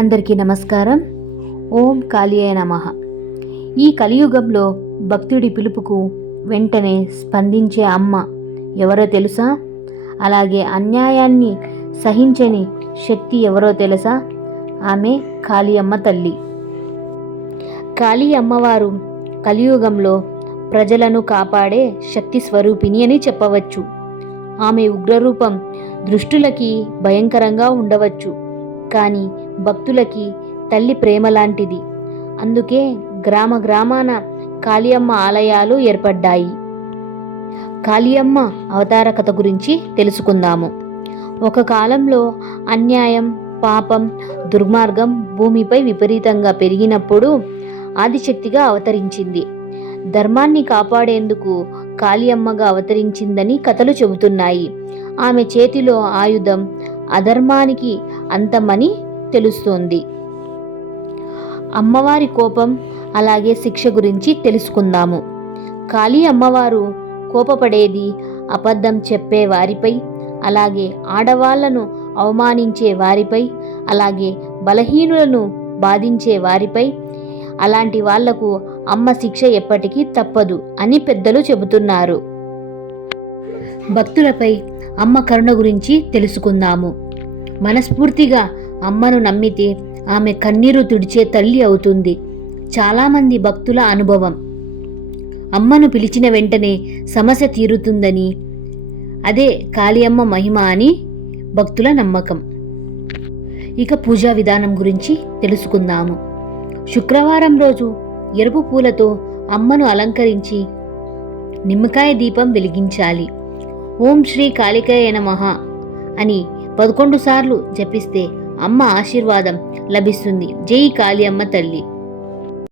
అందరికీ నమస్కారం. ఓం కాళియే నమః. ఈ కలియుగంలో భక్తుడి పిలుపుకు వెంటనే స్పందించే అమ్మ ఎవరో తెలుసా? అలాగే అన్యాయాన్ని సహించని శక్తి ఎవరో తెలుసా? ఆమె కాళియమ్మ తల్లి. కాళీ అమ్మవారు కలియుగంలో ప్రజలను కాపాడే శక్తి స్వరూపిణి అని చెప్పవచ్చు. ఆమె ఉగ్రరూపం దృష్టులకి భయంకరంగా ఉండవచ్చు, కానీ భక్తులకి తల్లి ప్రేమ లాంటిది. అందుకే గ్రామ గ్రామాన కాళియమ్మ ఆలయాలు ఏర్పడ్డాయి. కాళియమ్మ అవతార కథ గురించి తెలుసుకుందాము. ఒక కాలంలో అన్యాయం, పాపం, దుర్మార్గం భూమిపై విపరీతంగా పెరిగినప్పుడు ఆదిశక్తిగా అవతరించింది. ధర్మాన్ని కాపాడేందుకు కాళియమ్మగా అవతరించిందని కథలు చెబుతున్నాయి. ఆమె చేతిలో ఆయుధం అధర్మానికి అంతమని తెలుస్తోంది. అమ్మవారి కోపం అలాగే శిక్ష గురించి తెలుసుకుందాము. కాళీ అమ్మవారు కోపపడేది అబద్ధం చెప్పే వారిపై, అలాగే ఆడవాళ్లను అవమానించే వారిపై, అలాగే బలహీనులను బాధించే వారిపై. అలాంటి వాళ్లకు అమ్మ శిక్ష ఎప్పటికీ తప్పదు అని పెద్దలు చెబుతున్నారు. భక్తులపై అమ్మ కరుణ గురించి తెలుసుకుందాము. మనస్ఫూర్తిగా అమ్మను నమ్మితే ఆమె కన్నీరు తుడిచే తల్లి అవుతుంది. చాలామంది భక్తుల అనుభవం. అమ్మను పిలిచిన వెంటనే సమస్య తీరుతుందని, అదే కాళియమ్మ మహిమ అని భక్తుల నమ్మకం. ఇక పూజా విధానం గురించి తెలుసుకుందాము. శుక్రవారం రోజు ఎరుపు పూలతో అమ్మను అలంకరించి నిమ్మకాయ దీపం వెలిగించాలి. ఓం శ్రీ కాళికాయ నమః అని 11 సార్లు జపిస్తే అమ్మ ఆశీర్వాదం లభిస్తుంది. జై కాళియమ్మ తల్లి.